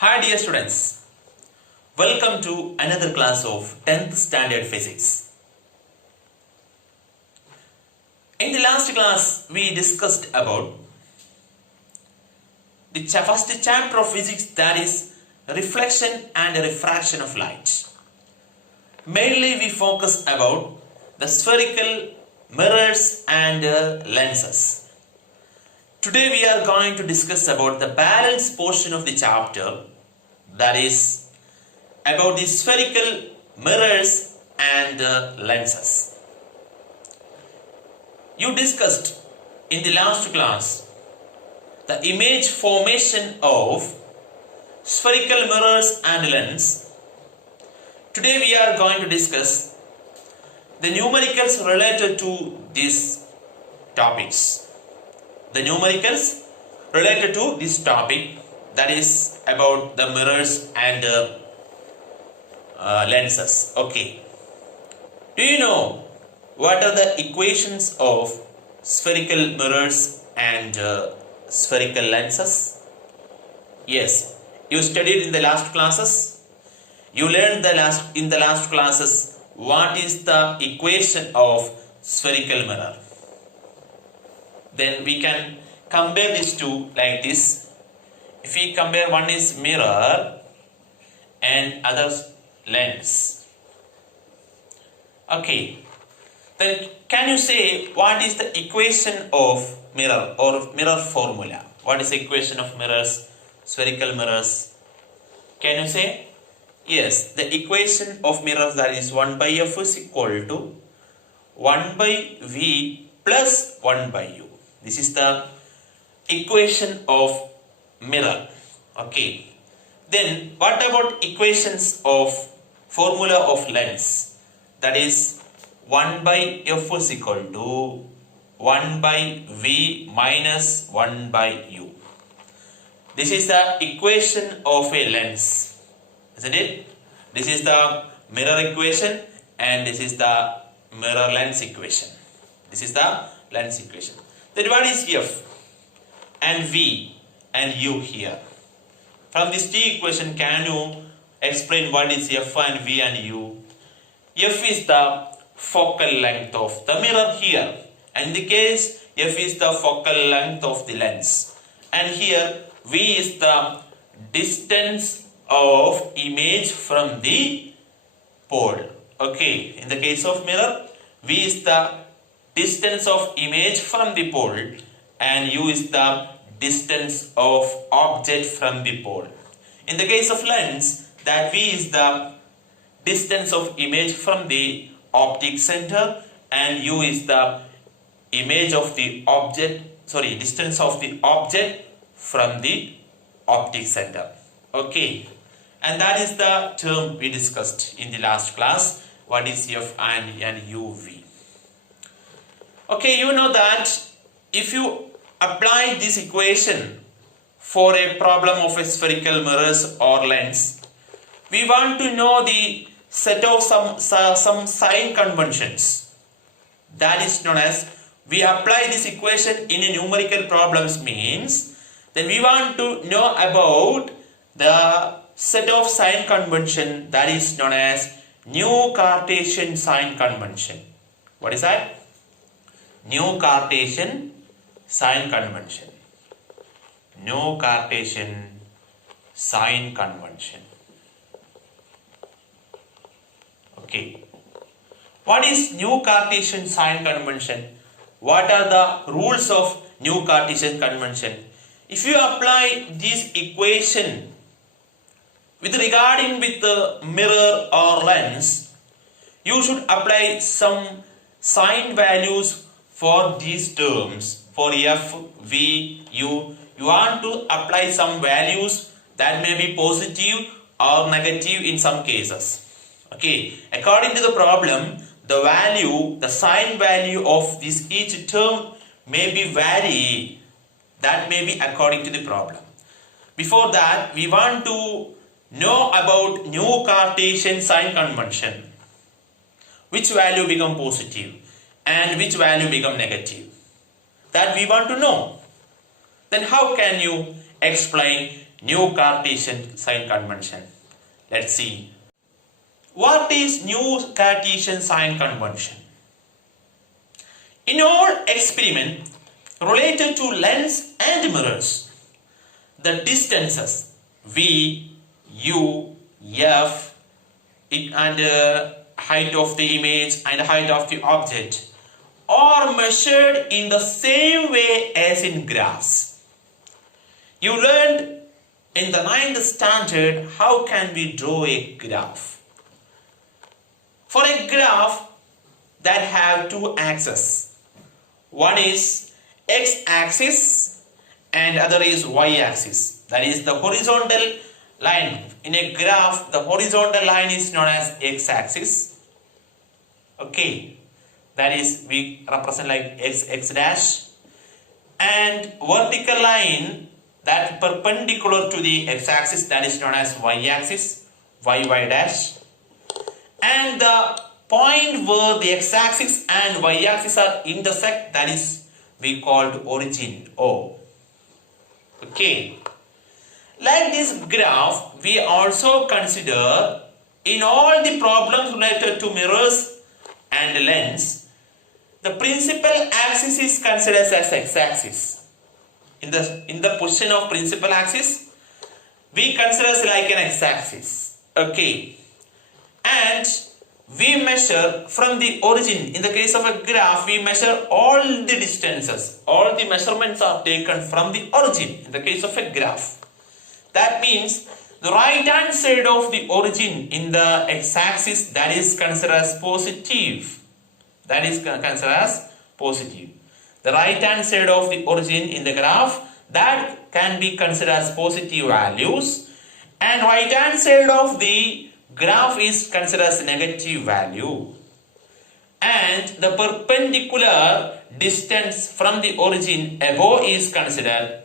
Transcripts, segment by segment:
Hi dear students, welcome to another class of 10th standard physics. In the last class we discussed about the first chapter of physics, that is reflection and refraction of light. Mainly we focused about the spherical mirrors and lenses. Today we are going to discuss about the balance portion of the chapter, that is about the spherical mirrors and lenses. You discussed in the last class the image formation of spherical mirrors and lens. Today we are going to discuss the numericals related to these topics. The numericals related to this topic, that is about the mirrors and lenses. Okay. Do you know what are the equations of spherical mirrors and spherical lenses? Yes, you studied in the last classes. You learned in the last classes what is the equation of spherical mirror. Then we can compare these two like this. If we compare, one is mirror and others lens. Okay. Then can you say what is the equation of mirror or mirror formula? What is the equation of mirrors, spherical mirrors? Can you say? Yes, the equation of mirrors, that is 1 by f is equal to 1 by v plus 1 by u. This is the equation of mirror. Okay. Then what about equations of formula of lens? That is 1 by f is equal to 1 by v minus 1 by u. This is the equation of a lens, isn't it? This is the mirror equation and this is the mirror lens equation. This is the lens equation. Then what is f and v and u here? From this t equation, can you explain what is f and v and u? F is the focal length of the mirror here. And in the case, f is the focal length of the lens. And here, v is the distance of image from the pole. Okay, in the case of mirror, v is the distance of image from the pole and u is the distance of object from the pole. In the case of lens, that v is the distance of image from the optic center and u is the image of the object, distance of the object from the optic center. Okay, and that is the term we discussed in the last class. What is f and uv? Okay, you know that if you apply this equation for a problem of a spherical mirrors or lens, we want to know the set of some sign conventions. That is known as, we apply this equation in a numerical problems means, then we want to know about the set of sign convention that is known as new Cartesian sign convention. What is that? New Cartesian sign convention. New Cartesian sign convention. Okay. What is new Cartesian sign convention? What are the rules of new Cartesian convention? If you apply this equation regarding the mirror or lens, you should apply some sign values for these terms. For f, v, u, you want to apply some values that may be positive or negative in some cases. Okay, according to the problem, the sign value of this each term may be vary. That may be according to the problem. Before that, we want to know about new Cartesian sign convention. Which value become positive and which value become negative? That we want to know. Then how can you explain new Cartesian sign convention. Let's see. What is new Cartesian sign convention? In all experiment related to lens and mirrors, the distances v, u, f and height of the image and height of the object are measured in the same way as in graphs. You learned in the 9th standard how can we draw a graph. For a graph that have two axes, one is x-axis and other is y-axis. That is the horizontal line. In a graph, the horizontal line is known as x-axis. Okay, that is we represent like x dash, and vertical line that perpendicular to the x-axis, that is known as y-axis, y dash, and the point where the x-axis and y-axis are intersect, that is we called origin O. Okay, like this graph we also consider in all the problems related to mirrors and lens. The principal axis is considered as x-axis. In the position of principal axis, we consider like an x-axis. Okay, and we measure from the origin. In the case of a graph, we measure all the distances. All the measurements are taken from the origin. In the case of a graph, that means the right hand side of the origin in the x-axis, that is considered as positive. That is considered as positive. The right hand side of the origin in the graph, that can be considered as positive values, and right hand side of the graph is considered as negative value, and the perpendicular distance from the origin above is considered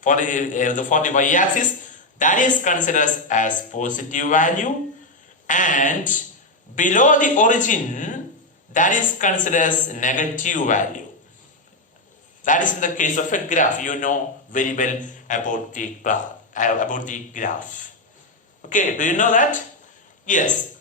for the y-axis, that is considered as positive value, and below the origin, that is considered as negative value. That is in the case of a graph. You know very well about the graph. Okay, do you know that? Yes.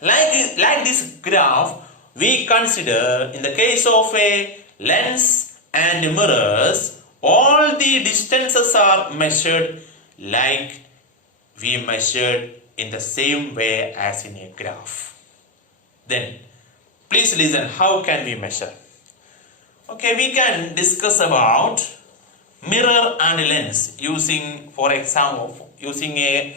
Like this graph, we consider in the case of a lens and mirrors, all the distances are measured like we measured in the same way as in a graph. Then, please listen, how can we measure? Okay, we can discuss about mirror and lens using, for example, using a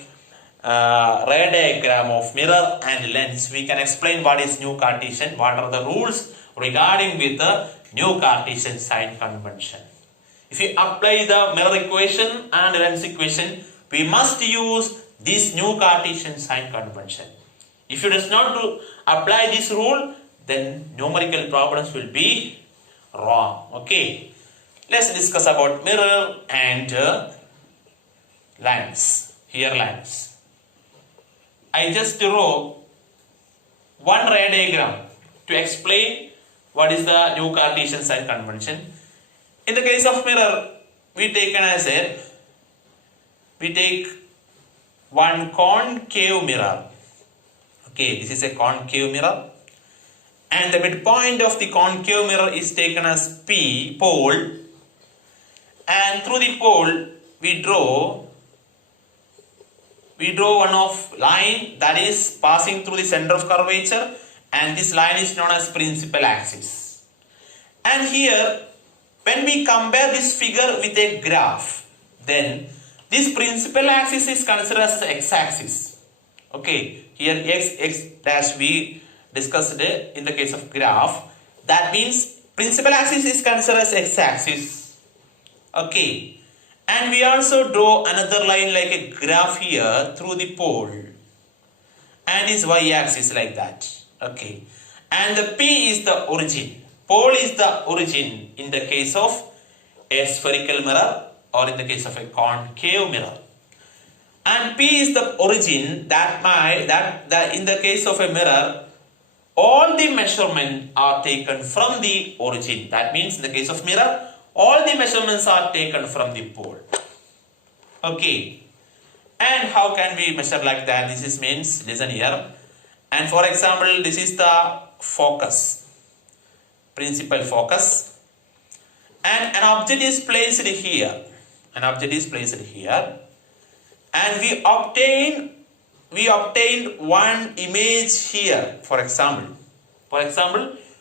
ray diagram of mirror and lens. We can explain what is new Cartesian, what are the rules regarding with the new Cartesian sign convention. If we apply the mirror equation and lens equation, we must use this new Cartesian sign convention. If you does not apply this rule, then numerical problems will be wrong. Okay, let's discuss about mirror and lens. Here lens. I just draw one ray diagram to explain what is the new Cartesian sign convention. In the case of mirror, we take one concave mirror. Okay, this is a concave mirror, and the midpoint of the concave mirror is taken as P, pole, and through the pole we draw one of line that is passing through the center of curvature, and this line is known as principal axis. And here, when we compare this figure with a graph, then this principal axis is considered as x-axis. Okay, here x dash we discussed in the case of graph. That means principal axis is considered as x-axis. Okay, and we also draw another line like a graph here through the pole, and is y-axis like that. Okay, and the P is the origin. Pole is the origin in the case of a spherical mirror or in the case of a concave mirror, and P is the origin. That in the case of a mirror, all the measurements are taken from the origin. That means in the case of mirror, all the measurements are taken from the pole. Okay, And how can we measure like that? This is means, listen here. And for example, this is the focus, principal focus. And an object is placed here. An object is placed here. And we obtained one image here. For example,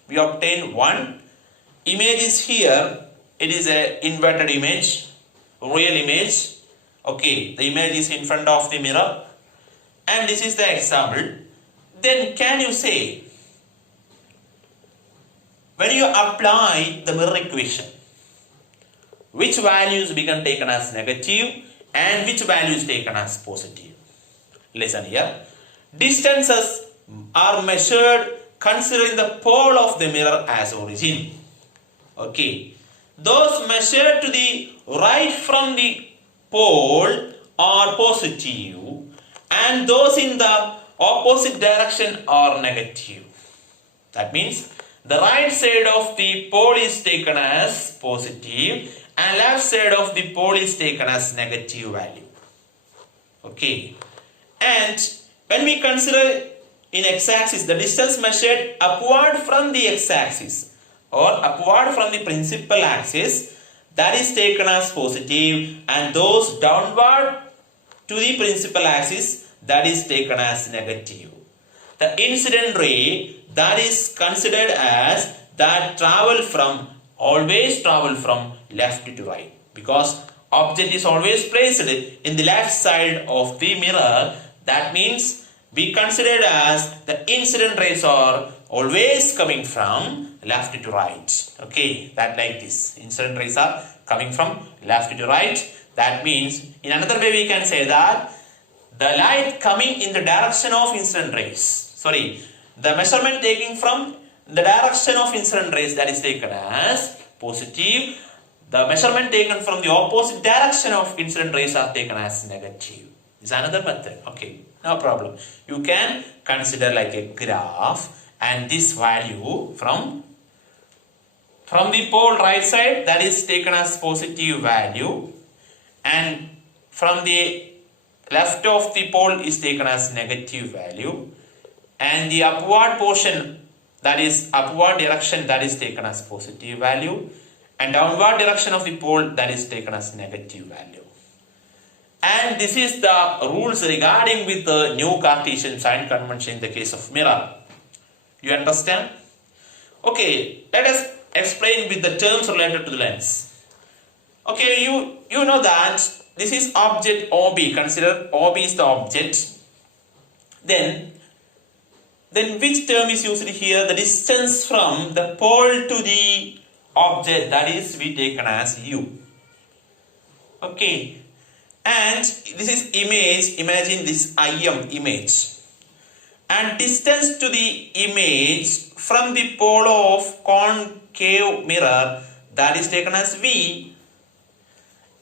we obtained one image is here. It is an inverted image, real image. Okay, the image is in front of the mirror. And this is the example. Then can you say, when you apply the mirror equation, which values become taken as negative and which values taken as positive? Listen here. Distances are measured considering the pole of the mirror as origin. Okay. Those measured to the right from the pole are positive and those in the opposite direction are negative. That means the right side of the pole is taken as positive and left side of the pole is taken as negative value. Okay. And when we consider in x-axis the distance measured upward from the x-axis or upward from the principal axis, that is taken as positive, and those downward to the principal axis, that is taken as negative. The incident ray, that is considered as that always travel from left to right, because object is always placed in the left side of the mirror. That means we consider as the incident rays are always coming from left to right. Okay, that like this. Incident rays are coming from left to right. That means, in another way we can say that the light coming in the direction of incident rays. The measurement taking from the direction of incident rays, that is taken as positive. The measurement taken from the opposite direction of incident rays are taken as negative. This is another method. Okay, no problem. You can consider like a graph, and this value from the pole right side, that is taken as positive value, and from the left of the pole is taken as negative value, and the upward portion, that is upward direction, that is taken as positive value, and downward direction of the pole, that is taken as negative value. And this is the rules regarding with the new Cartesian sign convention in the case of mirror. You understand? Okay, let us explain with the terms related to the lens. Okay, you know that this is object OB. Consider OB is the object. Then which term is used here? The distance from the pole to the object, that is we taken as U. Okay. And this is image. Imagine this IM image. And distance to the image from the pole of concave mirror, that is taken as V.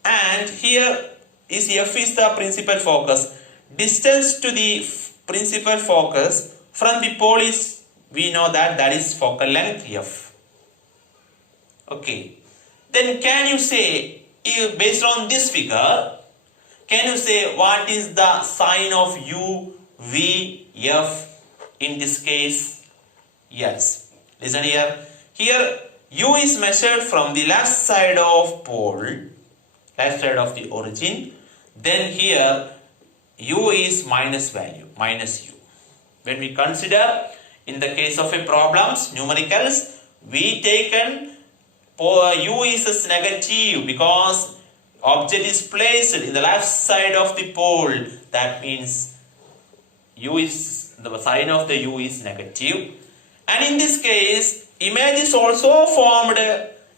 And here is F is the principal focus. Distance to the principal focus from the pole is, we know that is focal length F. Okay. Then can you say, based on this figure, can you say what is the sign of U, V, F in this case? Yes. Listen here. Here U is measured from the left side of pole, left side of the origin. Then here U is minus value, minus U. When we consider in the case of a problems, numericals, we taken U is as negative because object is placed in the left side of the pole. That means U is, the sign of the U is negative. And in this case, image is also formed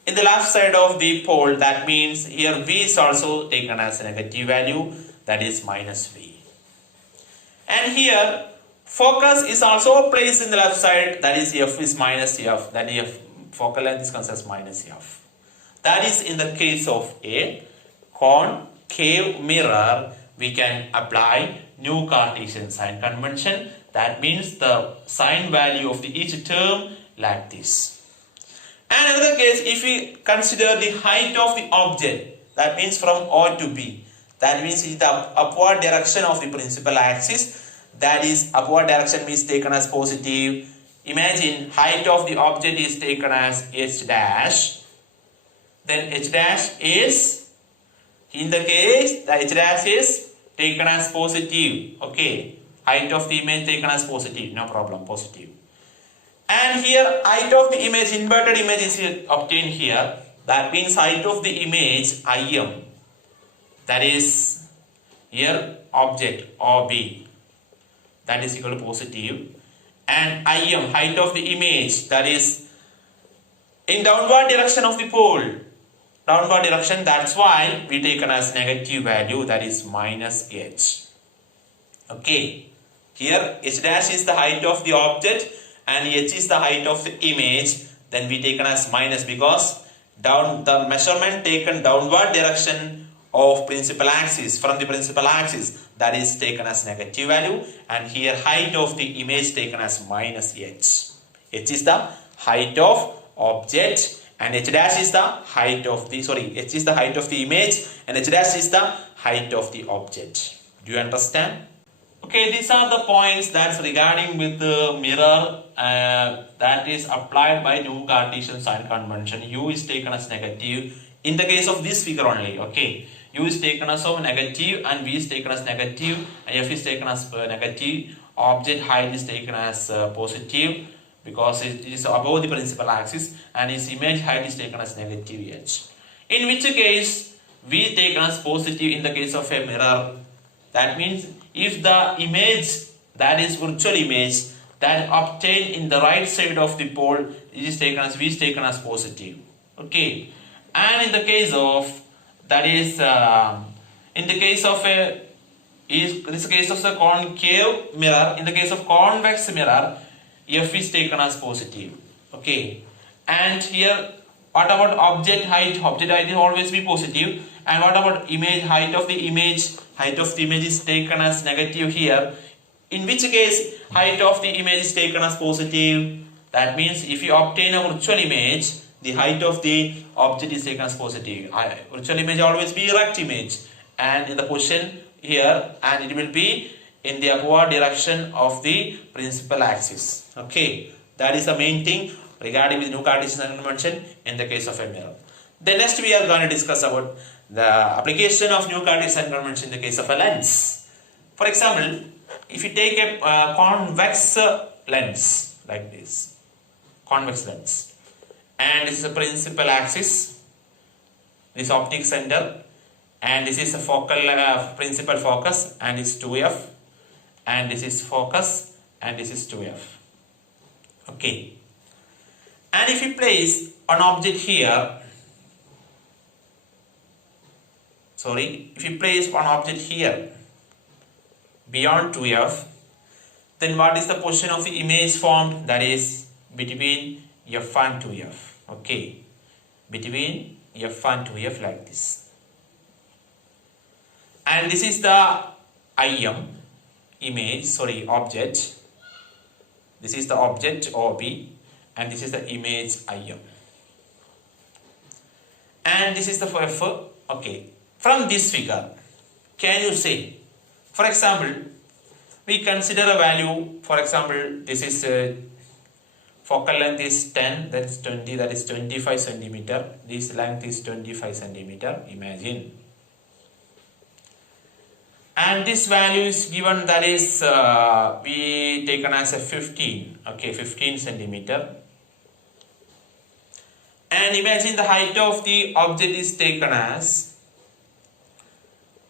in the left side of the pole. That means here V is also taken as a negative value, that is minus V. And here focus is also placed in the left side, that is F is minus F, that is focal length is considered as minus F. That is in the case of a concave mirror, we can apply new Cartesian sign convention. That means the sign value of each term like this. And another case, if we consider the height of the object, that means from O to B, That means it's the upward direction of the principal axis. That is, upward direction is taken as positive. Imagine height of the object is taken as h dash. Then h dash is, in the case, the h dash is taken as positive. Okay, height of the image taken as positive, no problem, positive. And here height of the image, inverted image is obtained here. That means height of the image Im, that is here object OB, that is equal to positive, and Im, height of the image, that is in downward direction of the pole, downward direction, that's why we taken as negative value, that is minus h. Okay, here h dash is the height of the object and h is the height of the image, then we taken as minus because the measurement taken downward direction of principal axis, from the principal axis, that is taken as negative value, and here height of the image taken as minus h. H is the height of object and h dash is the height of the, h is the height of the image and h dash is the height of the object. Do you understand? Okay, these are the points that's regarding with the mirror that is applied by new Cartesian sign convention. U is taken as negative in the case of this figure only. Okay, U is taken as negative and V is taken as negative and F is taken as negative. Object height is taken as positive because it is above the principal axis, and its image height is taken as negative h. In which case V is taken as positive in the case of a mirror. That means if the image, that is virtual image, that obtained in the right side of the pole, it is taken as V is taken as positive. Okay, and in the case of, that is in the case of a, this case of the concave mirror, in the case of convex mirror, F is taken as positive. Okay, and here what about object height? Object height will always be positive. And what about image height of the image? Height of the image is taken as negative here. In which case height of the image is taken as positive. That means if you obtain a virtual image, the height of the object is taken as positive. Virtual image always be erect image, and in the position here, and it will be in the upward direction of the principal axis. Okay, that is the main thing regarding the new Cartesian convention in the case of a mirror. Then next we are going to discuss about the application of new Cartesian convention in the case of a lens. For example, if you take a convex lens like this, convex lens, and this is a principal axis, this optic center, and this is a focal principal focus, and this is 2f, and this is focus, and this is 2f. Okay, and if you place an object here, if you place one object here beyond 2f, then what is the position of the image formed? That is between f and 2f. Okay, between f and 2f like this. And this is the Im image, object. This is the object OB, and this is the image Im. And this is the f. Okay. From this figure, can you say, for example, we consider a value, for example, this is focal length is 10, that is 20, that is 25 centimeter, this length is 25 centimeter, imagine. And this value is given, that is we taken as a 15, okay, 15 centimeter. And imagine the height of the object is taken as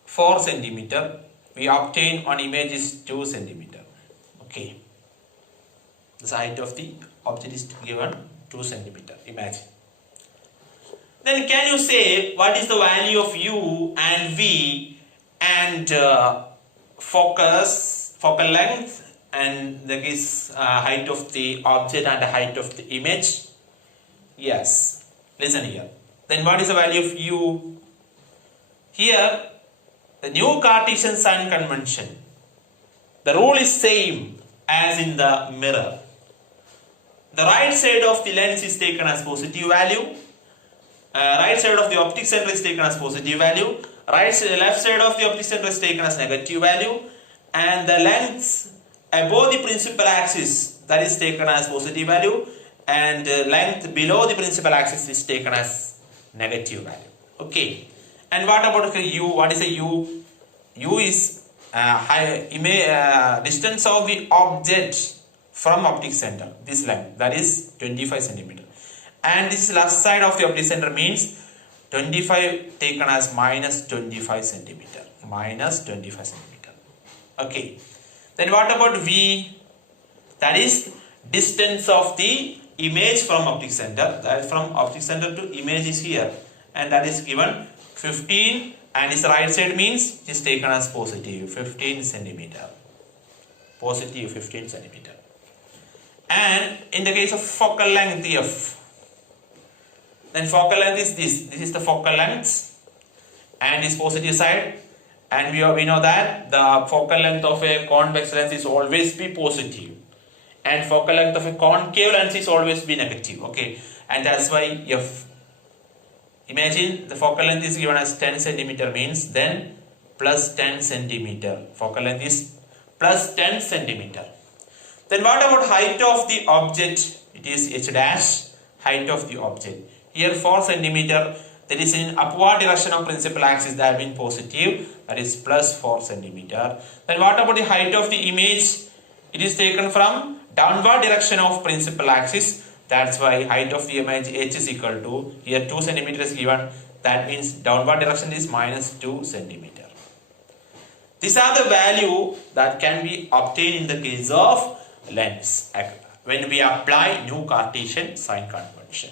4 centimeter. We obtain on image is 2 centimeter. Okay, the height of the object is given 2 centimeter. Imagine. Then can you say what is the value of U and V and focal length, and that is height of the object and the height of the image? Yes. Listen here. Then what is the value of U? Here, the new Cartesian sign convention, the rule is same as in the mirror. The right side of the lens is taken as positive value, right side of the optic center is taken as positive value, left side of the optic center is taken as negative value, and the length above the principal axis, that is taken as positive value, and length below the principal axis is taken as negative value. Okay. And what about u? What is a u? U is distance of the object from optic center, this length, that is 25 centimeter. And this left side of the optic center means 25 taken as minus 25 centimeter. Minus 25 centimeter. Okay. Then what about V? That is distance of the image from optic center. That from optic center to image is here. And that is given 15, and its right side means it is taken as positive 15 centimeter. Positive 15 centimeter. And in the case of focal length F, then focal length is this. This is the focal length and this positive side. And we know that the focal length of a convex lens is always be positive. And focal length of a concave lens is always be negative. Okay. And that's why F. Imagine the focal length is given as 10 centimeter means then plus 10 centimeter. Focal length is plus 10 centimeter. Then what about height of the object? It is h dash, height of the object. Here 4 centimeter, that is in upward direction of principal axis, that being positive, that is plus 4 centimeter. Then what about the height of the image? It is taken from downward direction of principal axis. That's why height of the image h is equal to, here 2 centimeters given, that means downward direction is minus 2 centimeter. These are the value that can be obtained in the case of lens when we apply new Cartesian sign convention.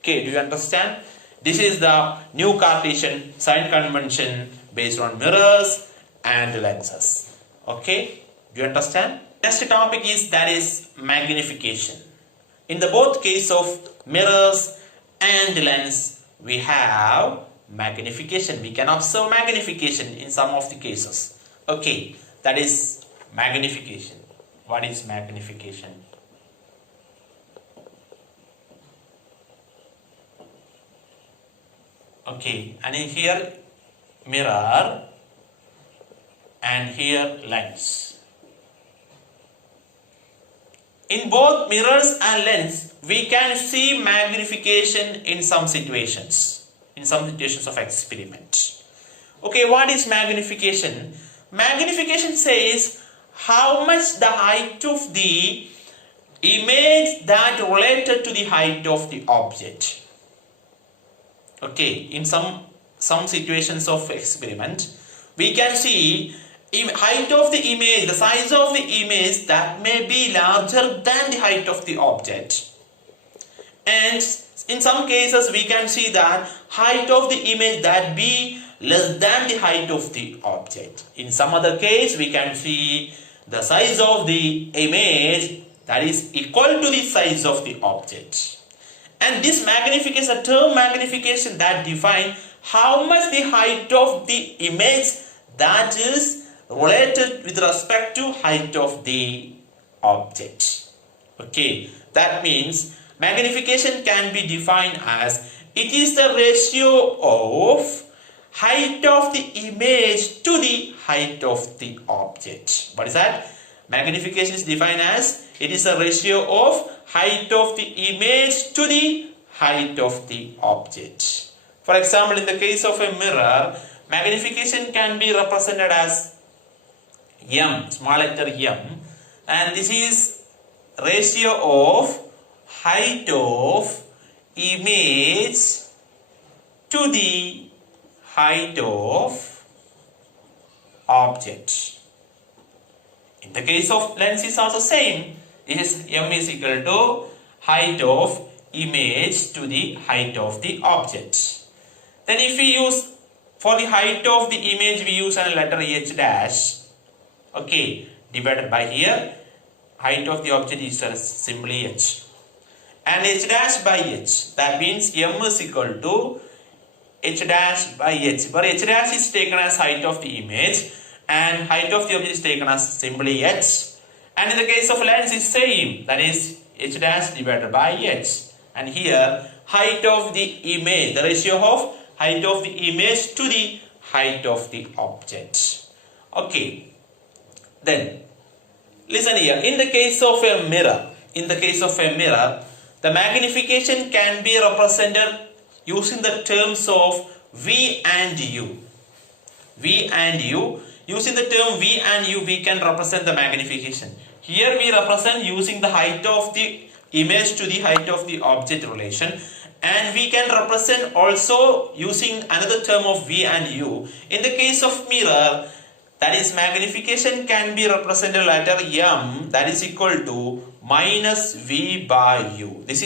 Okay, do you understand? This is the new Cartesian sign convention based on mirrors and lenses. Okay, do you understand? Next topic is magnification. In the both case of mirrors and lens, we have magnification. We can observe magnification in some of the cases. Okay, that is magnification. What is magnification? Okay, and in here mirror and here lens. In both mirrors and lens, we can see magnification in some situations of experiment. Okay, what is magnification? Magnification says how much the height of the image that related to the height of the object. Okay, in some situations of experiment, we can see height of the image, the size of the image that may be larger than the height of the object. And in some cases we can see that height of the image that be less than the height of the object. In some other case we can see the size of the image that is equal to the size of the object. And this magnification, a term magnification, that define how much the height of the image that is related with respect to height of the object. Okay, that means magnification can be defined as it is the ratio of height of the image to the height of the object. What is that? Magnification is defined as it is a ratio of height of the image to the height of the object. For example, in the case of a mirror, magnification can be represented as m, small letter m, and this is ratio of height of image to the height of object. In the case of lens is also same. Is m is equal to height of image to the height of the object. Then if we use for the height of the image, we use a letter h dash. Okay, divided by here height of the object is simply h, and h dash by h, that means m is equal to h dash by h, where h dash is taken as height of the image and height of the object is taken as simply h. And in the case of lens is same, that is h dash divided by h, and here height of the image, the ratio of height of the image to the height of the object. Okay. Then listen here. In the case of a mirror, the magnification can be represented using the terms of V and U. Using the term V and U, we can represent the magnification. Here we represent using the height of the image to the height of the object relation, and we can represent also using another term of V and U. In the case of mirror, that is, magnification can be represented letter M, that is equal to minus V by U. This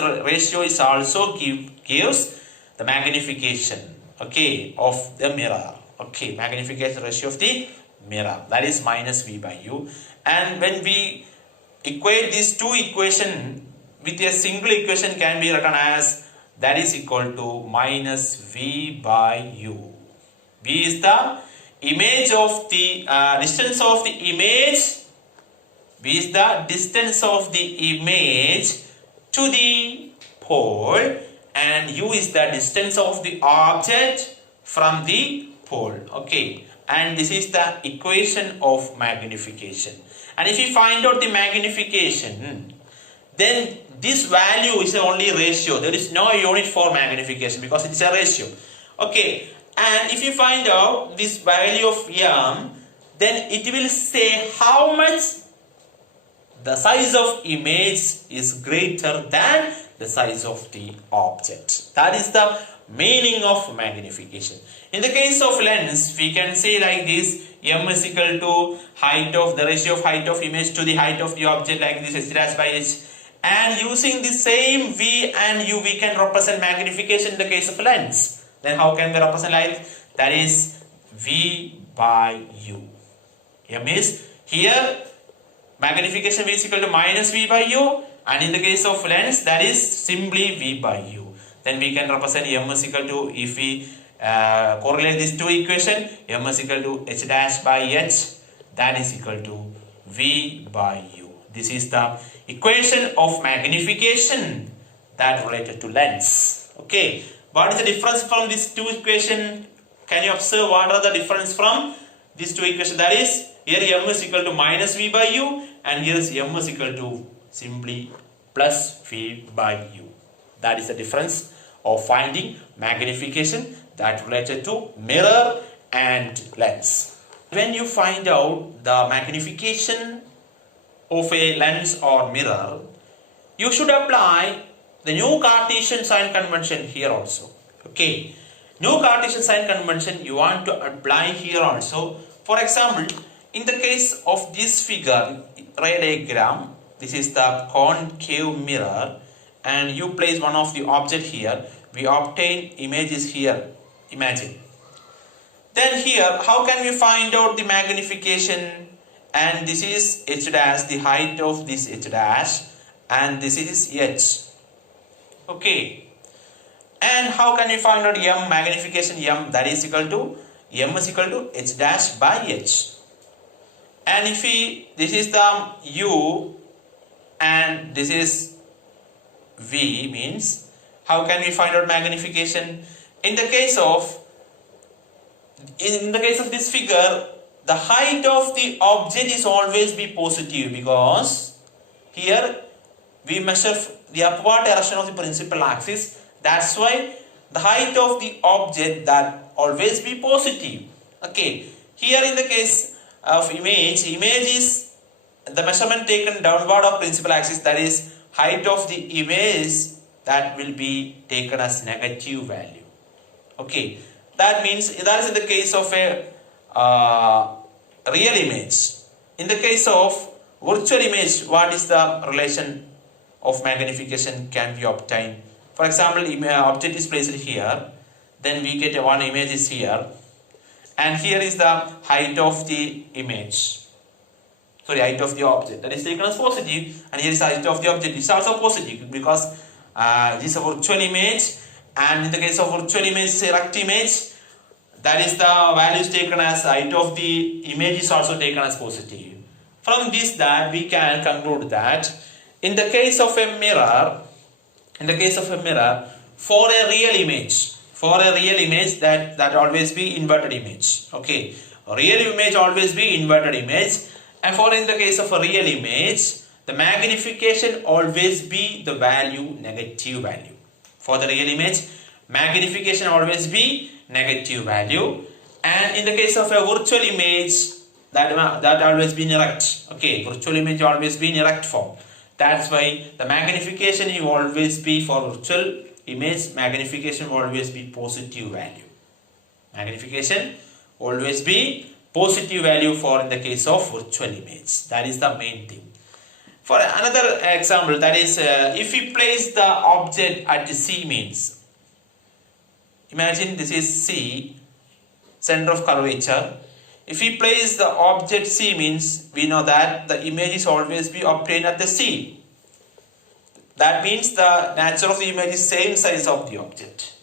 ratio is also gives the magnification, okay, of the mirror. Okay, magnification ratio of the mirror, that is minus V by U. And when we equate these two equations with a single equation, can be written as that is equal to minus V by U. V is the image of the distance of the image. V is the distance of the image to the pole, and U is the distance of the object from the pole. Okay, and this is the equation of magnification. And if you find out the magnification, then this value is only ratio. There is no unit for magnification because it is a ratio. Okay, and if you find out this value of M, then it will say how much the size of image is greater than the size of the object. That is the meaning of magnification. In the case of lens, we can say like this: M is equal to height of the ratio of height of image to the height of the object, like this, h dash by h. And using the same V and U, we can represent magnification in the case of lens. Then how can we represent like that? Is V by U. M is here, magnification is equal to minus V by U, and in the case of lens, that is simply V by U. Then we can represent M is equal to, if we correlate these two equations, M is equal to h dash by h, that is equal to V by U. This is the equation of magnification that related to lens. Okay, what is the difference from these two equations? Can you observe what are the difference from these two equations? That is, here M is equal to minus V by U, and here is M is equal to simply plus V by U. That is the difference of finding magnification that related to mirror and lens. When you find out the magnification of a lens or mirror, you should apply the new Cartesian sign convention here also. Okay, new Cartesian sign convention you want to apply here also. For example, in the case of this figure, ray diagram, this is the concave mirror, and you place one of the object here, we obtain images here, imagine. Then here, how can we find out the magnification? And this is h dash, the height of this h dash, and this is h. Okay, and how can we find out M, magnification M, that is equal to M is equal to h dash by h. And if we, this is the U and this is V, means how can we find out magnification? In the case of this figure, the height of the object is always be positive, because here we measure the upward direction of the principal axis. That's why the height of the object that always be positive. Okay, here in the case of image is the measurement taken downward of principal axis, that is height of the image that will be taken as negative value. Okay, that means that is in the case of a real image. In the case of virtual image, what is the relation of magnification can be obtained? For example, object is placed here, then we get one image is here, and here is the height of the image, height of the object, that is taken as positive, and here is the height of the object is also positive, because this is a virtual image, and in the case of virtual image, erect image, that is the value is taken as height of the image is also taken as positive. From this, that we can conclude that in the case of a mirror, In the case of a mirror, for a real image, that always be inverted image. Okay, a real image always be inverted image, and for in the case of a real image, the magnification always be the value negative value. For the real image, magnification always be negative value, and in the case of a virtual image, that always be in erect. Okay, virtual image always be in erect form. That's why the magnification will always be for virtual image, magnification will always be positive value. Magnification always be positive value for in the case of virtual image. That is the main thing. For another example, that is if we place the object at C means, imagine this is C, center of curvature. If we place the object C means, we know that the image is always be obtained at the C. That means the nature of the image is same size of the object.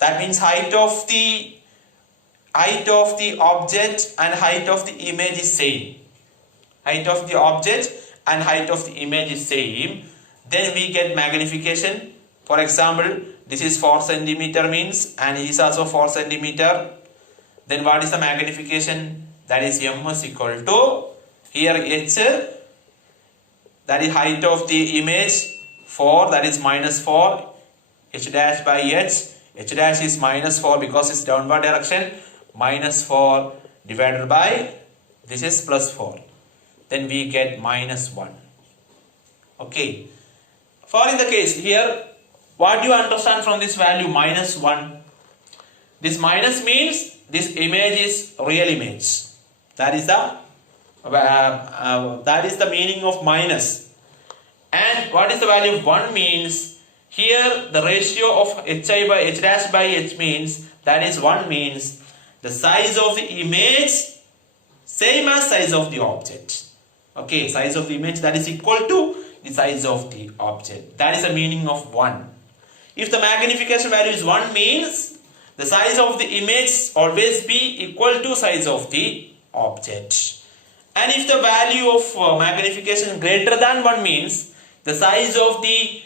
That means height of the object and height of the image is same. Height of the object and height of the image is same. Then we get magnification. For example, this is 4 centimeter means, and it is also 4 centimeter. Then what is the magnification? That is m is equal to, here h, that is height of the image 4, that is minus 4, h dash by h dash is minus 4 because it's downward direction, minus 4 divided by, this is plus 4. Then we get minus 1. Okay. For in the case here, what do you understand from this value minus 1? This minus means this image is real image. That is the meaning of minus. And what is the value of 1 means? Here the ratio of h dash by h means, that is 1 means the size of the image same as size of the object. Okay, size of the image that is equal to the size of the object. That is the meaning of 1. If the magnification value is 1 means the size of the image always be equal to size of the object. And if the value of magnification greater than 1 means the size of the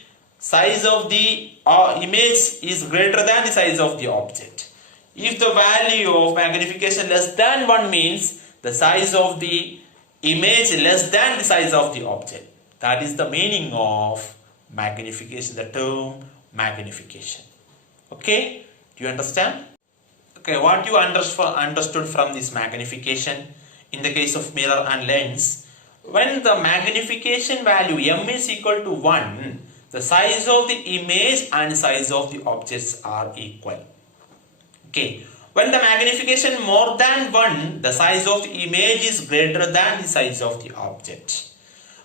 image is greater than the size of the object. If the value of magnification less than 1 means the size of the image less than the size of the object. That is the meaning of magnification, the term magnification. Okay, do you understand? Okay, what you understood from this magnification in the case of mirror and lens, when the magnification value m is equal to 1, the size of the image and size of the objects are equal. Okay. When the magnification more than 1, the size of the image is greater than the size of the object.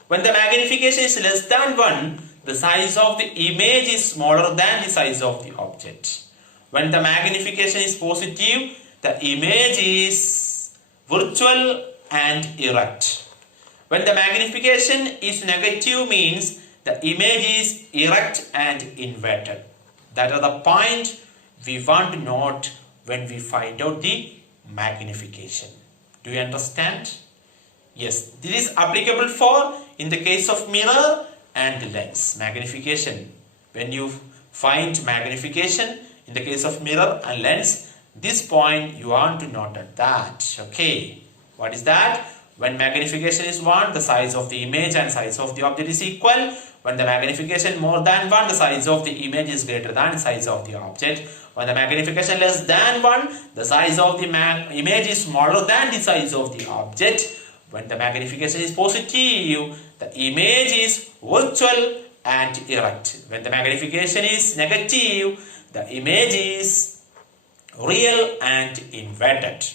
When the magnification is less than 1, the size of the image is smaller than the size of the object. When the magnification is positive, the image is virtual and erect. When the magnification is negative means the image is erect and inverted. That are the point we want to note when we find out the magnification. Do you understand? Yes, this is applicable for in the case of mirror and lens. Magnification. When you find magnification in the case of mirror and lens, this point you want to note at that. Okay. What is that? When magnification is 1, the size of the image and size of the object is equal. When the magnification more than 1, the size of the image is greater than the size of the object. When the magnification less than 1, the size of the image is smaller than the size of the object. When the magnification is positive, the image is virtual and erect. When the magnification is negative, the image is real and inverted.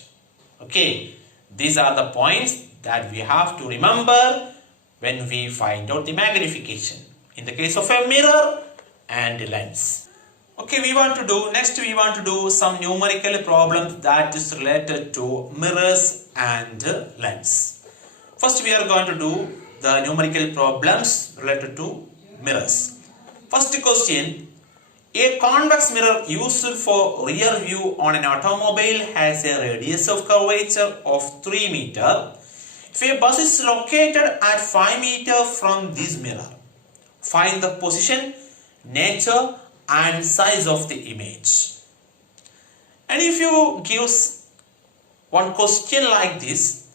Okay, these are the points that we have to remember when we find out the magnification in the case of a mirror and lens. Okay, next we want to do some numerical problems that is related to mirrors and lens. First we are going to do the numerical problems related to mirrors. First question, a convex mirror used for rear view on an automobile has a radius of curvature of 3 meters. If a bus is located at 5 meters from this mirror, find the position, nature and size of the image. And if you give one question like this,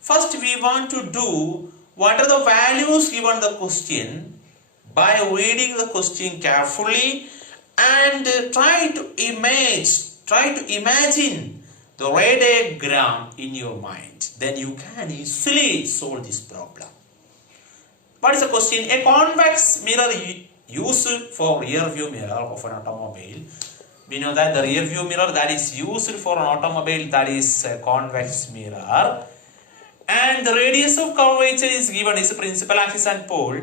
first we want to do what are the values given the question by reading the question carefully and try to imagine the ray diagram in your mind. Then you can easily solve this problem. What is the question? A convex mirror used for rear view mirror of an automobile. We know that the rear view mirror that is used for an automobile, that is a convex mirror. And the radius of curvature is given, is principal axis and pole.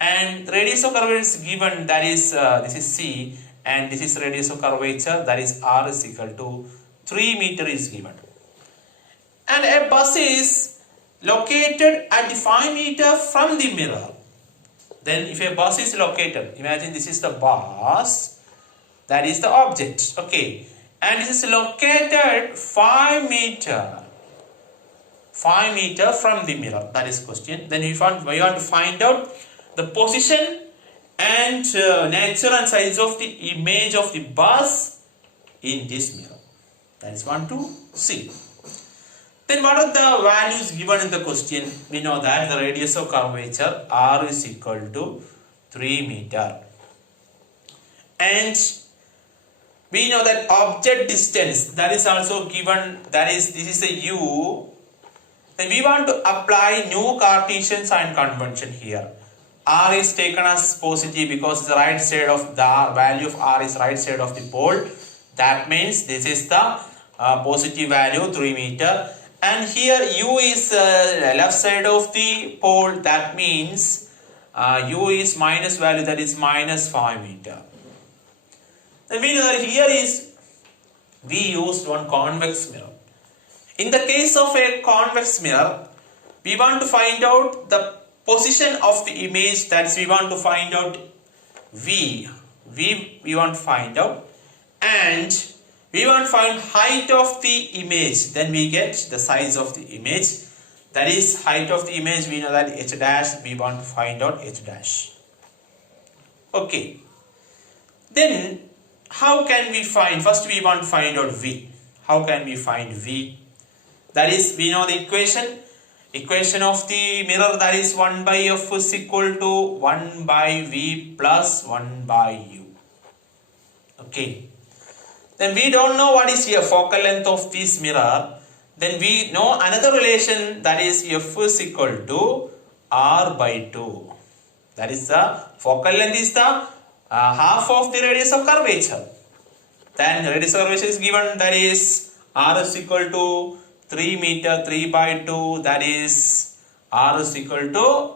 And the radius of curvature is given, that is this is C, and this is radius of curvature, that is R is equal to 3 meter is given. And a bus is located at the 5 meter from the mirror. Then if a bus is located, imagine this is the bus, that is the object, okay, and this is located 5 meter from the mirror, that is question. Then we want to find out the position and nature and size of the image of the bus in this mirror. That is one to see. Then what are the values given in the question? We know that the radius of curvature R is equal to 3 meter. And we know that object distance, that is also given, that is, this is a U. Then we want to apply new Cartesian sign convention here. R is taken as positive because the right side of the value of R is right side of the pole. That means this is the positive value 3 meter. And here U is left side of the pole. That means U is minus value, that is minus 5 meter. Then we know that here is we used one convex mirror. In the case of a convex mirror, we want to find out the position of the image, that is we want to find out V we want to find out, and we want to find height of the image. Then we get the size of the image, that is height of the image. We know that H dash, we want to find out H dash. Okay, then how can we find, first we want to find out V. How can we find V? That is, we know the equation of the mirror, that is 1 by F is equal to 1 by V plus 1 by U. Okay. Then we don't know what is here focal length of this mirror. Then we know another relation, that is F is equal to R by 2. That is the focal length is the half of the radius of curvature. Then radius of curvature is given, that is R is equal to 3 meter, 3 by 2, that is R is equal to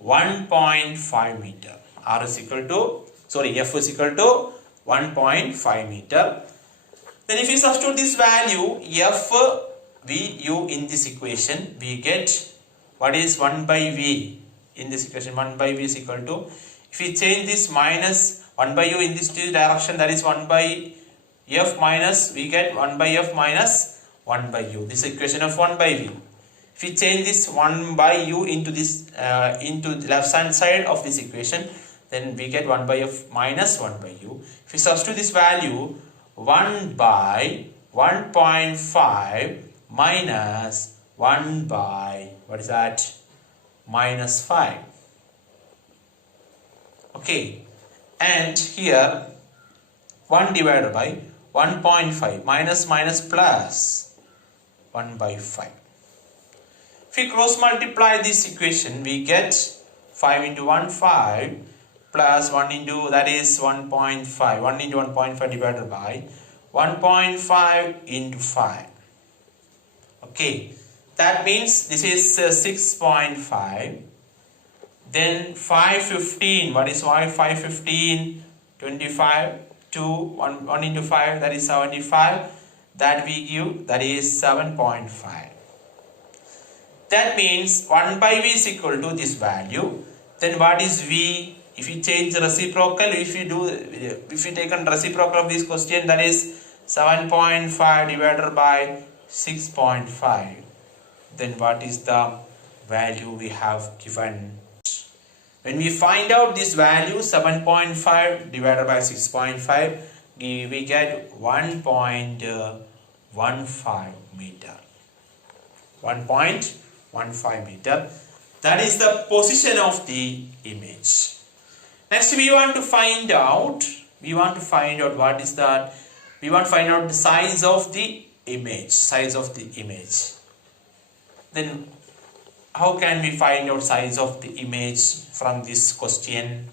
1.5 meter. R is equal to, sorry, F is equal to 1.5 meter. Then if we substitute this value F, V, U in this equation, we get what is 1 by V in this equation. 1 by V is equal to, if we change this minus 1 by U in this direction, that is 1 by F minus, we get 1 by F minus 1 by U. This equation of 1 by V. If we change this 1 by U into this into the left hand side of this equation, then we get 1 by F minus 1 by U. If we substitute this value, 1 by 1.5 minus 1 by, what is that, minus 5. Okay, and here 1 divided by 1.5 minus plus 1 by 5. If we cross multiply this equation, we get 5 into 1, 5 plus 1 into, that is 1.5. 1 into 1.5 divided by 1.5 into 5. Okay, that means this is 6.5. Then 515, what is 515? 25 to 1 into 5, that is 75. That we give, that is 7.5. That means 1 by V is equal to this value. Then what is V? If you change the reciprocal, if you take a reciprocal of this question, that is 7.5 divided by 6.5. Then what is the value we have given? When we find out this value 7.5 divided by 6.5, we get 1.15 meter. 1.15 meter. That is the position of the image. Next we want to find out what is that? We want to find out the size of the image. Then how can we find out size of the image from this question?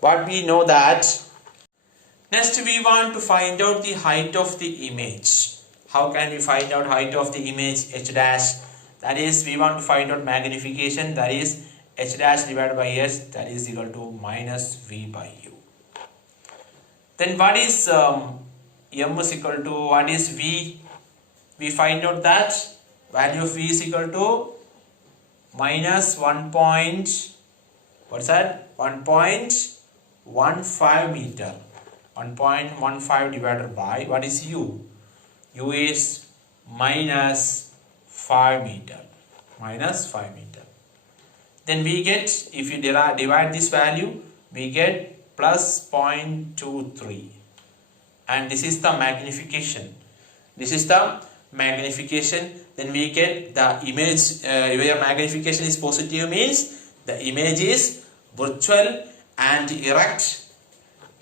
But we know that. Next we want to find out the height of the image. How can we find out height of the image? H dash. That is, we want to find out magnification. That is H dash divided by S. That is equal to minus V by U. Then what is M is equal to, what is V? We find out that value of V is equal to minus 1.15 meter. 1.15 divided by, what is U? U is minus 5 meter. Then we get, if you divide this value, we get plus 0.23. And this is the magnification. Then we get the image, where magnification is positive means the image is virtual and erect.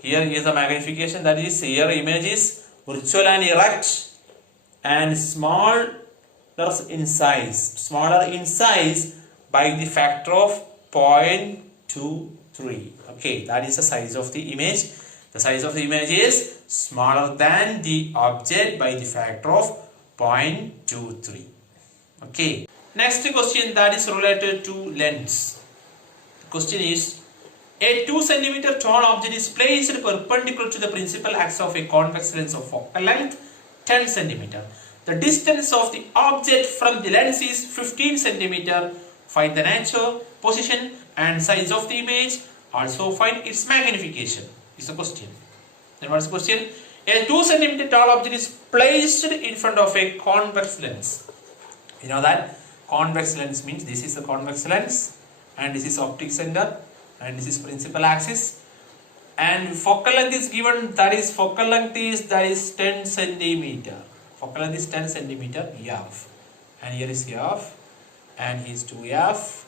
Here is the magnification, that is, here image is virtual and erect and smaller in size by the factor of 0.23. Okay, that is the size of the image. The size of the image is smaller than the object by the factor of 0.23. Okay. Next question, that is related to lens. The question is, a 2 cm tall object is placed perpendicular to the principal axis of a convex lens of focal length 10 cm. The distance of the object from the lens is 15 cm. Find the nature, position and size of the image. Also find its magnification. Is the question. Then what is the question? A 2 cm tall object is placed in front of a convex lens. You know that convex lens means this is the convex lens and this is optic center and this is principal axis, and focal length is given, that is 10 centimeter. Focal length is 10 centimeter, F, and here is F, and here is 2F,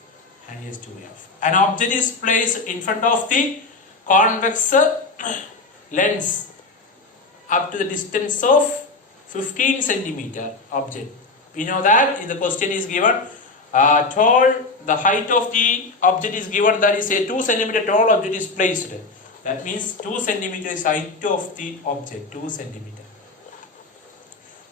and here is 2F. An object is placed in front of the convex lens up to the distance of 15 centimeter object. We know that in the question is given the height of the object is given, that is a 2 cm tall object is placed. That means 2 cm is height of the object, 2 cm.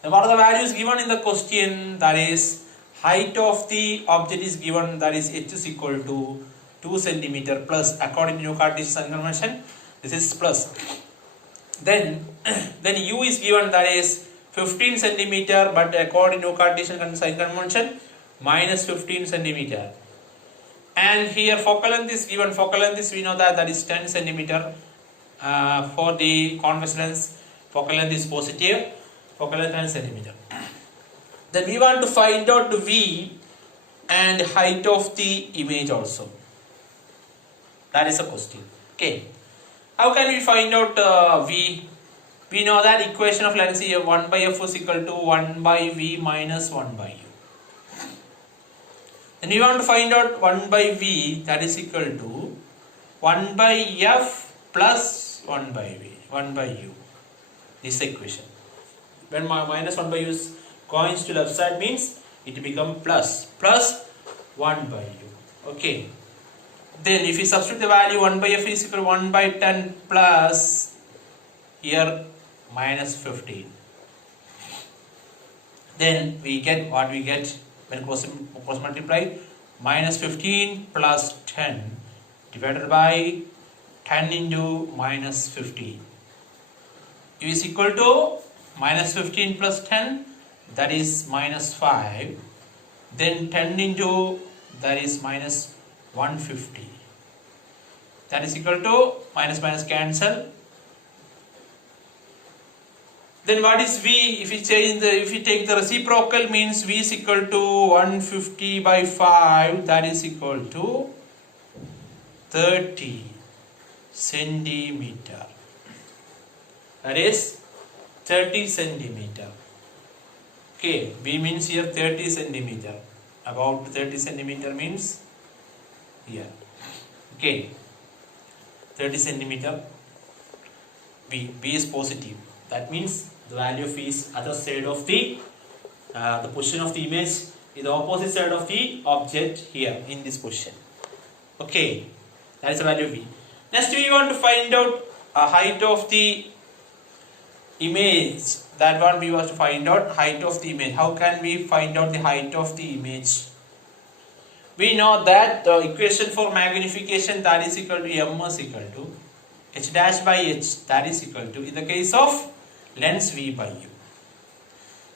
Then what are the values given in the question? That is height of the object is given, that is h is equal to 2 cm plus, according to Cartesian convention, this is plus. Then u is given, that is 15 cm, but according to Cartesian convention, minus 15 centimeter. And here focal length is given. Focal length is, we know that is 10 centimeter. For the convex lens, focal length is positive. Focal length 10 centimeter. Then we want to find out the V and height of the image also. That is a question. Okay. How can we find out V? We know that equation of lens here 1 by F is equal to 1 by V minus 1 by U. Then we want to find out 1 by V, that is equal to 1 by F plus 1 by V, 1 by U. This equation. When minus 1 by U goes to left side means it becomes plus 1 by U. Okay. Then if we substitute the value 1 by F is equal to 1 by 10 plus here minus 15. Then we get what we get when cross multiplied, minus 15 plus 10 divided by 10 into minus 15 is equal to minus 15 plus 10, that is minus 5. Then 10 into, that is minus 150. That is equal to minus cancel. Then what is V? If we take the reciprocal, means V is equal to 150 by 5, that is equal to 30 centimeter. That is 30 centimeter. Okay, B means here 30 centimeter. About 30 centimeter means here. Okay, 30 centimeter. B is positive. That means the value of V is other side of the position of the image is the opposite side of the object here in this position. Okay, that is the value of V. Next we want to find out height of the image. That one we want to find out height of the image. How can we find out the height of the image? We know that the equation for magnification, that is equal to M is equal to H dash by H, that is equal to, in the case of lens, V by U.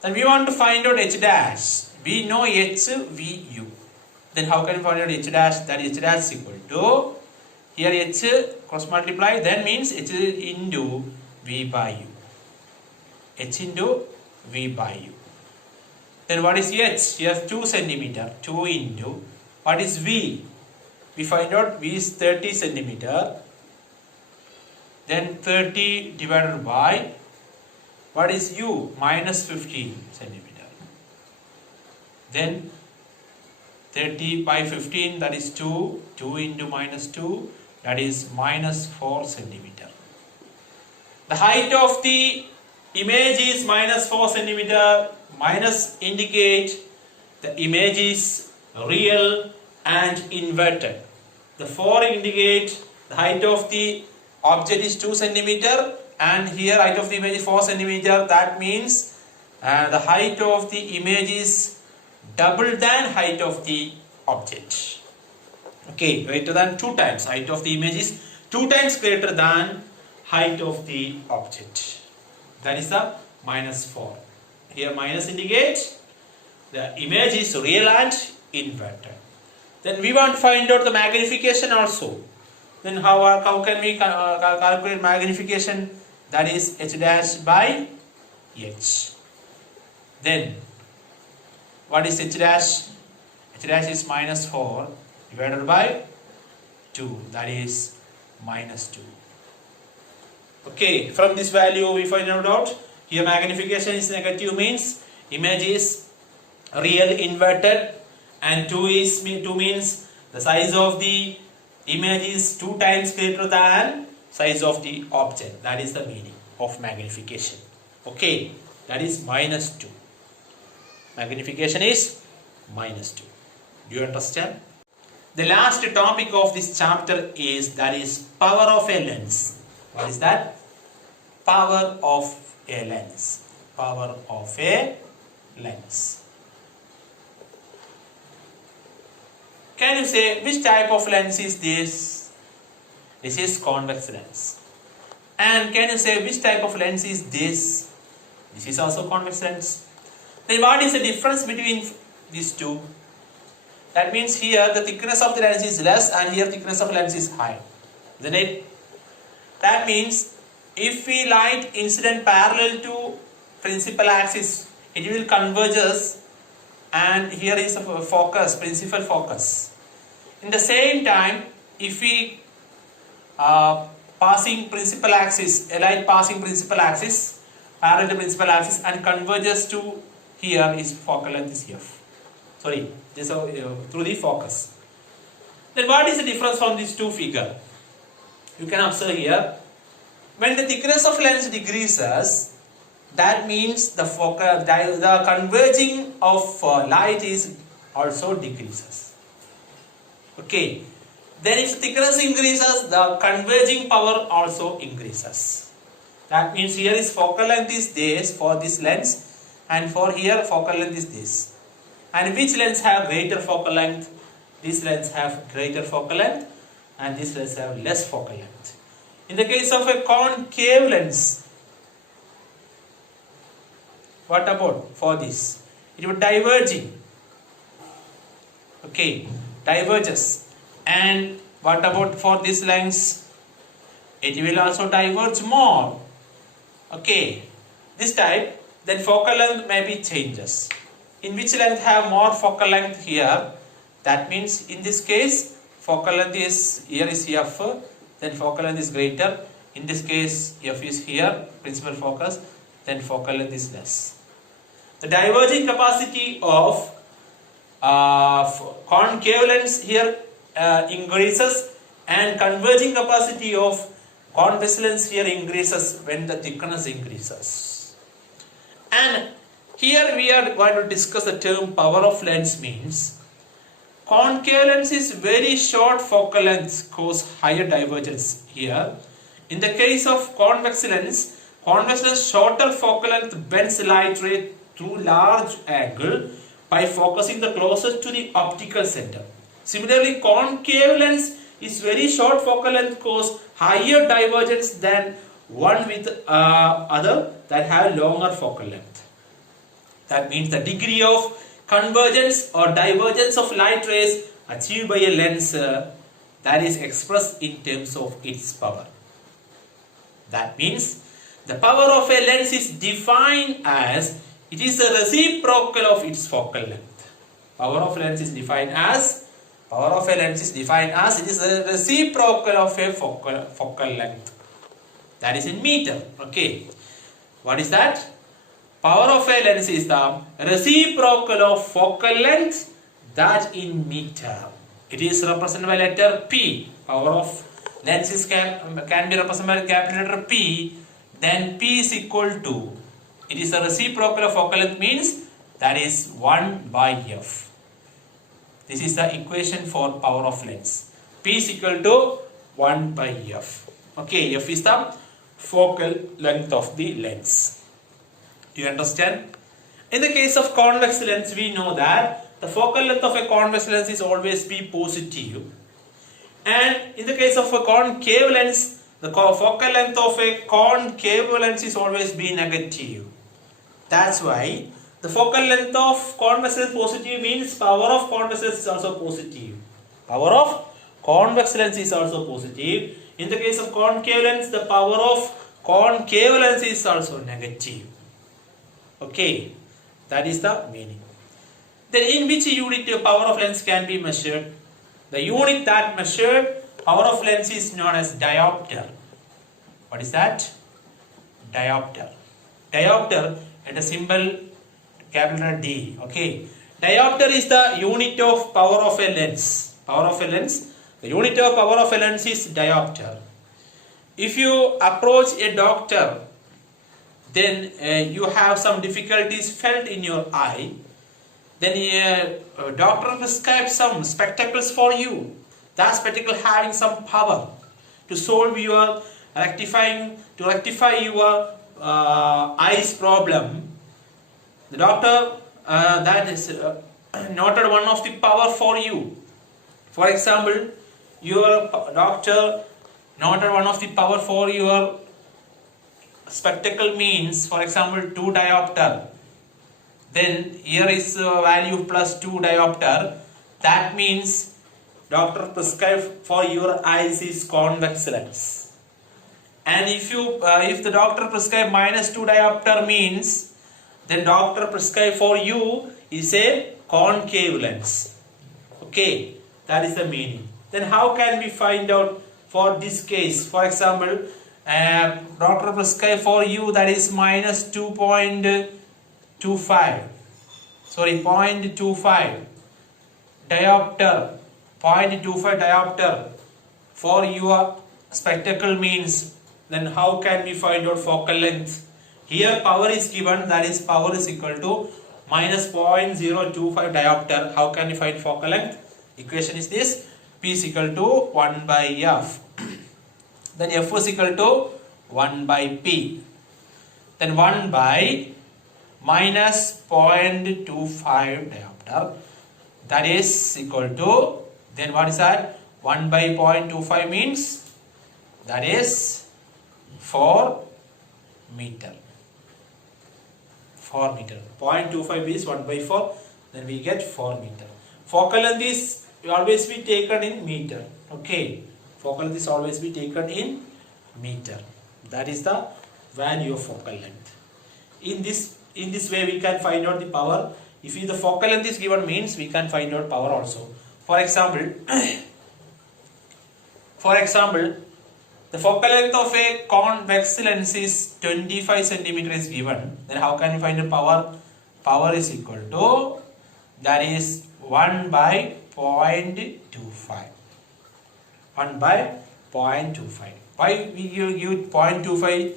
Then we want to find out H dash. We know H, V, U. Then how can we find out H dash? That H dash is equal to, here H cross multiply, then means H into V by U. H into V by U. Then what is H? Here 2 centimeter. 2 into, what is V? We find out V is 30 centimeter. Then 30 divided by, what is U? Minus 15 centimeter. Then 30 by 15, that is 2. 2 into minus 2, that is minus 4 centimeter. The height of the image is minus 4 centimeter. Minus indicate the image is real and inverted. The 4 indicate the height of the object is 2 centimeter and here height of the image is 4 centimeter. That means the height of the image is double than height of the object. Okay, greater than 2 times. Height of the image is 2 times greater than height of the object. That is the minus 4. Here minus indicates the image is real and inverted. Then we want to find out the magnification also. Then how can we calculate magnification? That is H dash by H. Then what is H dash? H dash is minus 4 divided by 2. That is minus 2. Okay, from this value we find out here magnification is negative, means image is real inverted, and 2 means the size of the image is 2 times greater than size of the object. That is the meaning of magnification. Okay, that is minus 2. Magnification is minus 2. Do you understand? The last topic of this chapter is, that is power of a lens. What is that? Power of a lens. Power of a lens. Can you say which type of lens is this? This is convex lens. And can you say which type of lens is this? This is also convex lens. Then what is the difference between these two? That means here the thickness of the lens is less and here thickness of lens is high. Isn't it? That means if we light incident parallel to principal axis, it will converges, and here is a focus, principal focus. In the same time, if we passing principal axis, a light passing principal axis, parallel to principal axis and converges to here, is focal length is F. Sorry, this through the focus. Then what is the difference from these two figures? You can observe here. When the thickness of lens decreases, that means the converging of light is also decreases. Okay. Then if thickness increases, the converging power also increases. That means here is focal length is this for this lens, and for here focal length is this. And which lens have greater focal length? This lens have greater focal length and this lens have less focal length. In the case of a concave lens, what about for this? It would diverging. Okay, diverges. And what about for this lens? It will also diverge more. Okay, this type, then focal length maybe changes. In which length have more focal length here? That means in this case, focal length is, here is F, then focal length is greater. In this case, F is here, principal focus, then focal length is less. The diverging capacity of concave lens here increases, and converging capacity of convex lens here increases when the thickness increases. And here we are going to discuss the term power of lens. Means concave lens is very short focal length cause higher divergence here. In the case of convex lens shorter focal length bends light ray through large angle by focusing the closest to the optical center. Similarly, concave lens is very short focal length cause higher divergence than one with other that have longer focal length. That means the degree of convergence or divergence of light rays achieved by a lens that is expressed in terms of its power. That means the power of a lens is defined as it is the reciprocal of its focal length. Power of a lens is defined as it is the reciprocal of a focal length. That is in meter. Okay. What is that? Power of a lens is the reciprocal of focal length, that in meter. It is represented by letter P. Power of lenses can be represented by capital letter P. Then P is equal to, it is the reciprocal of focal length, means that is 1 by F. This is the equation for power of lens. P is equal to 1 by F. Okay, F is the focal length of the lens. Do you understand? In the case of convex lens, we know that the focal length of a convex lens is always be positive. And in the case of a concave lens, the focal length of a concave lens is always be negative. That's why the focal length of convex lens positive means power of convex lens is also positive. Power of convex lens is also positive. In the case of concave lens, the power of concave lens is also negative. Okay, that is the meaning. Then in which unit the power of lens can be measured? The unit that measured power of lens is known as diopter. What is that? Diopter. Diopter and a symbol capital D. Okay. Diopter is the unit of power of a lens. Power of a lens. The unit of power of a lens is diopter. If you approach a doctor, then you have some difficulties felt in your eye, then a doctor prescribes some spectacles for you. That spectacle having some power to solve your rectify your eyes problem. The doctor that is noted one of the power for you. For example, your doctor noted one of the power for your spectacle means, for example, 2 diopter. Then here is value plus 2 diopter. That means doctor prescribed for your eyes is convex lens. And if the doctor prescribe minus 2 diopter means, then doctor prescribe for you is a concave lens. Okay, that is the meaning. Then how can we find out for this case? For example, doctor prescribe for you that is minus 2.25. Sorry, 0.25 diopter. 0.25 diopter for your spectacle means, then how can we find out focal length? Here power is given, that is power is equal to minus 0.025 diopter. How can we find focal length? Equation is this: P is equal to 1 by F. Then F is equal to 1 by P. Then 1 by minus 0.25 diopter. That is equal to, then what is that? 1 by 0.25 means that is 4 meter. 4 meter. 0.25 is 1 by 4. Then we get 4 meter. Focal length is always be taken in meter. Okay. Focal length is always be taken in meter. That is the value of focal length. In this way we can find out the power. If the focal length is given means we can find out power also. For example, For example, the focal length of a convex lens is 25 centimeter is given. Then how can you find the power? Power is equal to, that is 1 by 0.25. 1 by 0.25. Why we give 0.25?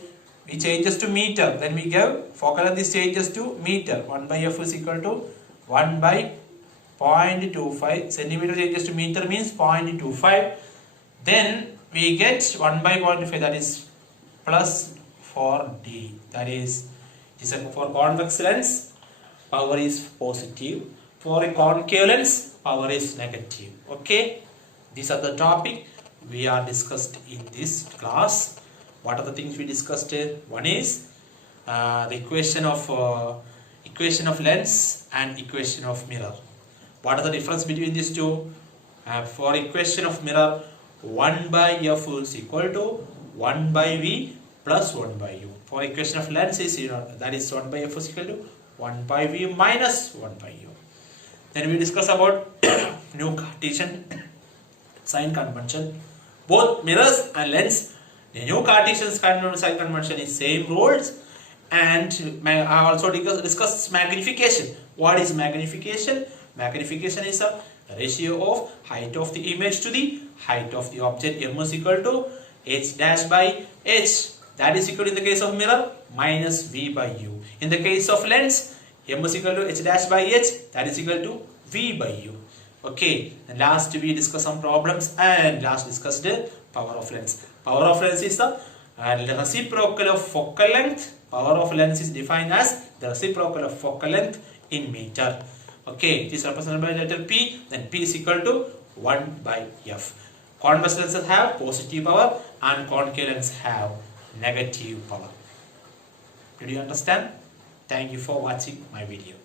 We changes to meter. Then we give focal length is changes to meter. 1 by f is equal to 1 by 0.25. Centimeter changes to meter means 0.25. Then we get 1 by 0.5, that is plus 4d. That is for convex lens, power is positive. For a concave lens, power is negative. Okay, these are the topic we are discussed in this class. What are the things we discussed? One is the equation of lens and equation of mirror. What are the difference between these two? For equation of mirror, 1 by f is equal to 1 by v plus 1 by u. For equation of lens is that is 1 by f is equal to 1 by v minus 1 by u. Then we discuss about new Cartesian sign convention. Both mirrors and lens, the new Cartesian sign convention is same rules. And I also discuss magnification. What is magnification? Magnification is a ratio of height of the image to the height of the object. M is equal to h dash by h. That is equal in the case of mirror minus v by u. In the case of lens, M is equal to h dash by h. That is equal to v by u. Okay. And last we discuss some problems and last discussed the power of lens. Power of lens is the reciprocal of focal length. Power of lens is defined as the reciprocal of focal length in meter. Okay, it is represented by letter P. Then P is equal to 1 by f. Convex lenses have positive power and concave lenses have negative power. Did you understand? Thank you for watching my video.